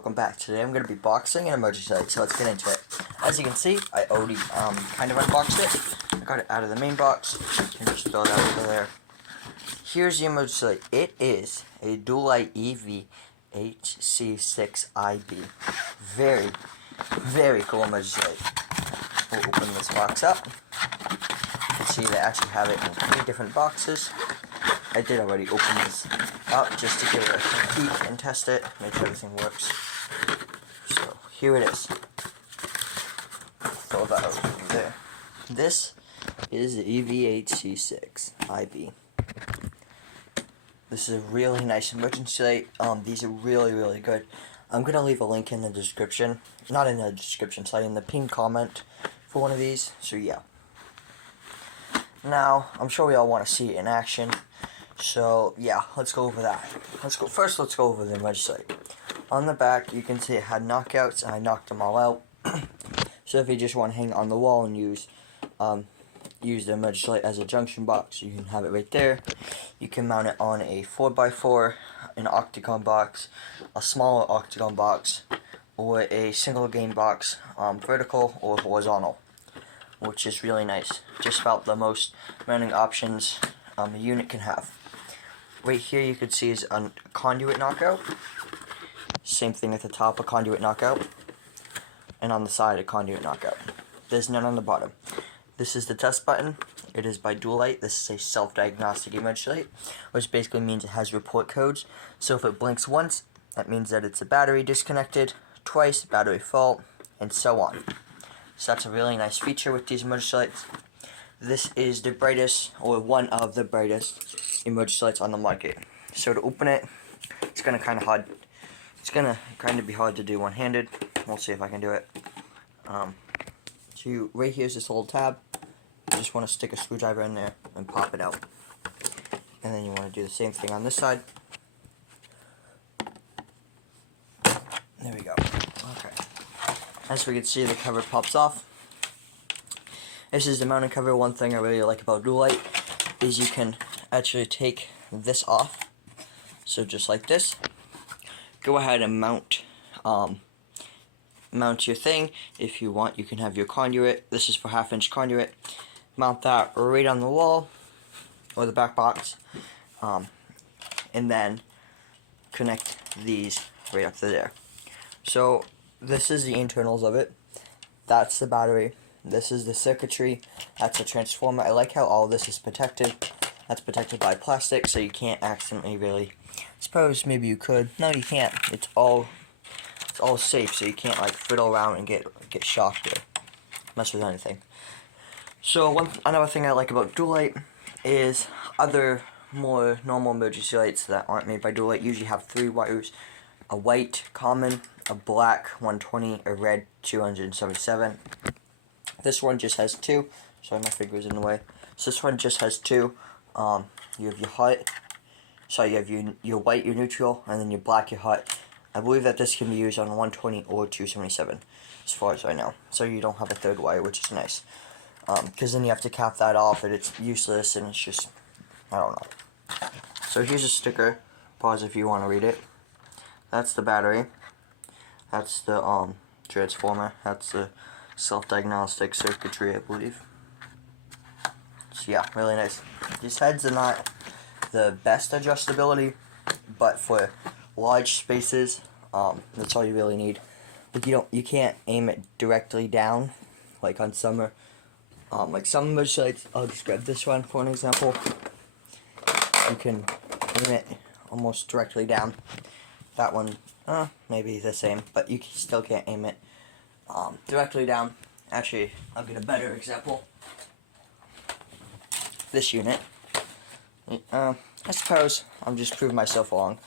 welcome back. Today I'm going to be boxing an emergency light, so let's get into it. As you can see, I already kind of unboxed it. I got it out of the main box, and just throw that over there. Here's the emergency light. It is a dual light EVHC6IB. Very, very cool emergency light. We'll open this box up. You can see they actually have it in 3 different boxes. I did already open this up just to give it a peek and test it, make sure everything works. So here it is. Throw that over there. This is the EVHC6IB. This is a really nice emergency light. These are really, really good. I'm gonna leave a link in the description, not in the description, sorry, in the pinned comment for one of these. So yeah. Now I'm sure we all want to see it in action. So yeah, let's go over that. Let's go over the emergency light. On the back, you can see it had knockouts, and I knocked them all out. So if you just want to hang it on the wall and use the emergency light as a junction box, you can have it right there. You can mount it on a 4x4, an octagon box, a smaller octagon box, or a single game box, vertical or horizontal, which is really nice. Just about the most mounting options a unit can have. Right here you can see is a conduit knockout. Same thing at the top, a conduit knockout. And on the side, a conduit knockout. There's none on the bottom. This is the test button. It is by Dual Light. This is a self-diagnostic emergency light, which basically means it has report codes. So if it blinks once, that means that it's a battery disconnected, twice, battery fault, and so on. So that's a really nice feature with these emergency lights. This is the brightest, or one of the brightest, emergency lights on the market. So to open it, it's gonna kind of be hard to do one-handed. We'll see if I can do it. Right here's this little tab. You just want to stick a screwdriver in there and pop it out. And then you want to do the same thing on this side. There we go. Okay. As we can see, the cover pops off. This is the mounting cover. One thing I really like about Dual Light is you can actually take this off. So just like this. Go ahead and mount your thing. If you want, you can have your conduit. This is for 1/2-inch conduit. Mount that right on the wall or the back box, and then connect these right up to there. So this is the internals of it. That's the battery. This is the circuitry. That's the transformer. I like how all this is protected. That's protected by plastic, so you can't accidentally really. I suppose maybe you could. No, you can't. It's all safe, so you can't like fiddle around and get shocked or mess with anything. So another thing I like about Dual Light is other more normal emergency lights that aren't made by Dual Light usually have 3 wires: a white common, a black 120, a red 277. This one just has 2. Sorry, my finger's in the way. So this one just has 2. You have your hot. So you have your white, your neutral, and then your black, your hot. I believe that this can be used on 120 or 277, as far as I know. So you don't have a 3rd wire, which is nice. Because then you have to cap that off, and it's useless, and it's just, I don't know. So here's a sticker. Pause if you want to read it. That's the battery. That's the transformer. That's the self-diagnostic circuitry, I believe. So yeah, really nice. These heads are not the best adjustability, but for large spaces, that's all you really need. But you can't aim it directly down, like on some emergency lights. I'll just grab this one for an example. You can aim it almost directly down. That one, maybe the same, but you still can't aim it directly down. Actually, I'll get a better example. This unit. I suppose I'm just proving myself wrong.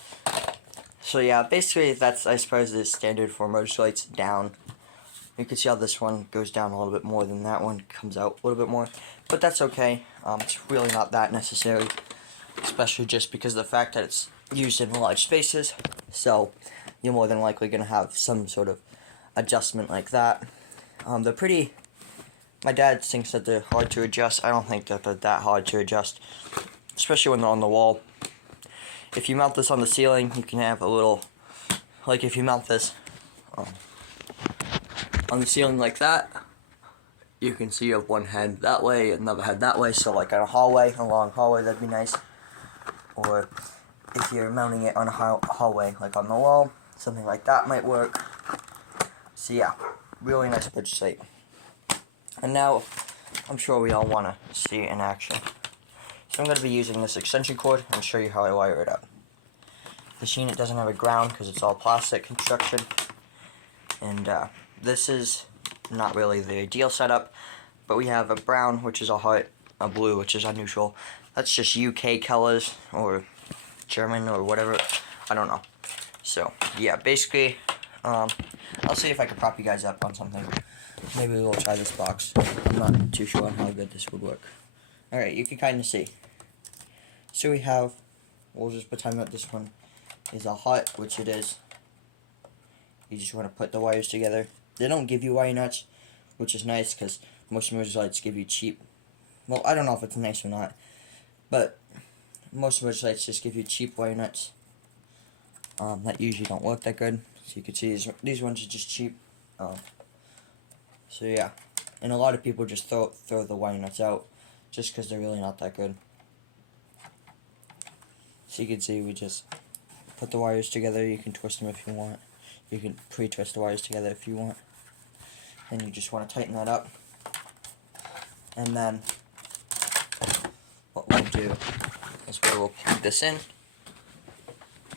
So yeah, basically that's, I suppose, the standard for emergency lights down. You can see how this one goes down a little bit more than that one, comes out a little bit more. But that's okay. It's really not that necessary, especially just because of the fact that it's used in large spaces. So you're more than likely going to have some sort of adjustment like that. They're pretty. My dad thinks that they're hard to adjust. I don't think that they're that hard to adjust, especially when they're on the wall. If you mount this on the ceiling, you can have a little, like if you mount this on the ceiling like that. You can see you have one head that way, another head that way, so like on a hallway, a long hallway, that'd be nice. Or if you're mounting it on a hallway, like on the wall, something like that might work. So yeah, really nice bridge slate. And now, I'm sure we all want to see it in action. So I'm going to be using this extension cord and show you how I wire it up. This unit doesn't have a ground because it's all plastic construction. And this is not really the ideal setup, but we have a brown, which is a hot, a blue, which is unusual. That's just UK colors, or German, or whatever, I don't know. So, yeah, basically, I'll see if I can prop you guys up on something. Maybe we'll try this box. I'm not too sure on how good this would work. Alright, you can kind of see. So we have, we'll just pretend that this one is a hut, which it is. You just want to put the wires together. They don't give you wire nuts, which is nice because most emergency lights give you cheap. Well, I don't know if it's nice or not, but most emergency lights just give you cheap wire nuts that usually don't work that good. So you can see these ones are just cheap. So yeah, and a lot of people just throw the wire nuts out just because they're really not that good. So you can see we just put the wires together. You can twist them if you want. You can pre-twist the wires together if you want. And you just want to tighten that up. And then what we'll do is we'll plug this in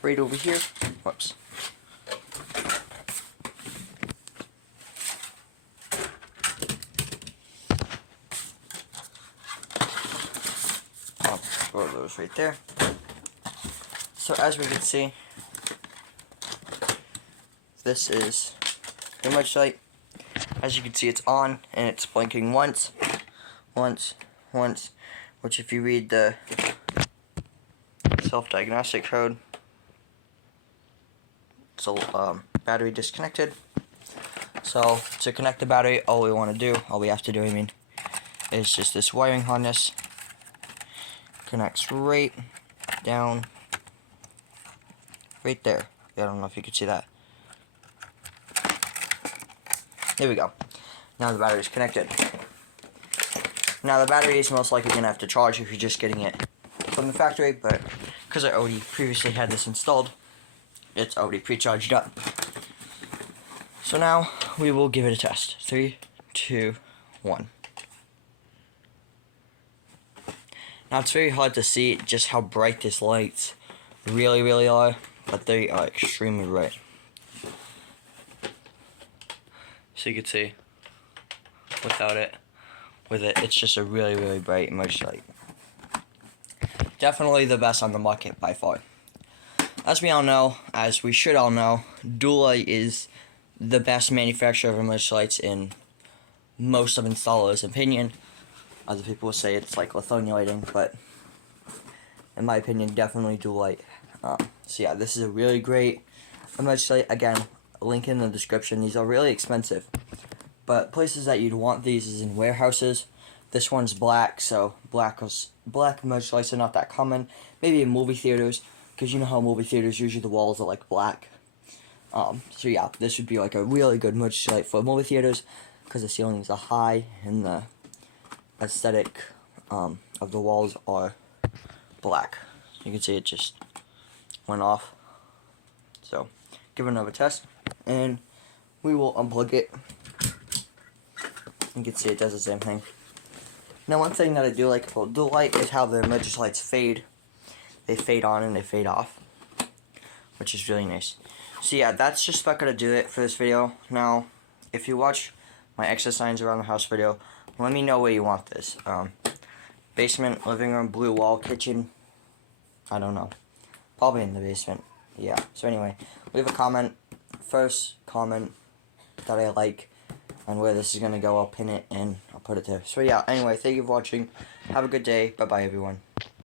right over here. Whoops. I'll throw those right there. So as we can see, this is pretty much like, as you can see, it's on and it's blinking once, which if you read the self-diagnostic code, it's a battery disconnected. So to connect the battery, all we have to do, is just this wiring harness connects right down, right there. I don't know if you can see that. There we go. Now the battery is connected. Now the battery is most likely going to have to charge if you're just getting it from the factory, but because I already previously had this installed, it's already pre-charged up. So now we will give it a test. 3, 2, 1. Now it's very hard to see just how bright these lights really are, but they are extremely bright. So you can see, without it, with it, it's just a really bright emergency light. Definitely the best on the market by far. As we all know, as we should all know, Dual-Light is the best manufacturer of emergency lights in most of installers' opinion. Other people will say it's like Lithonia lighting, but in my opinion, definitely Dual-Light. So yeah, this is a really great emergency light. Again, link in the description. These are really expensive, but places that you'd want these is in warehouses. This one's black, so black emergency lights are not that common. Maybe in movie theaters, because you know how movie theaters usually the walls are like black. So yeah, this would be like a really good emergency light for movie theaters because the ceilings are high and the aesthetic of the walls are black. You can see it just went off. So give it another test and we will unplug it. You can see it does the same thing. Now one thing that I do like about Dual-Light is how the emergency lights fade. They fade on and they fade off, which is really nice. So yeah, that's just about gonna do it for this video. Now, if you watch my exercise around the house video, let me know where you want this. Basement, living room, blue wall, kitchen. I don't know. Probably in the basement. Yeah. So anyway, leave a comment. First comment that I like on where this is gonna go, I'll pin it and I'll put it there. So yeah, anyway, thank you for watching. Have a good day. Bye bye everyone.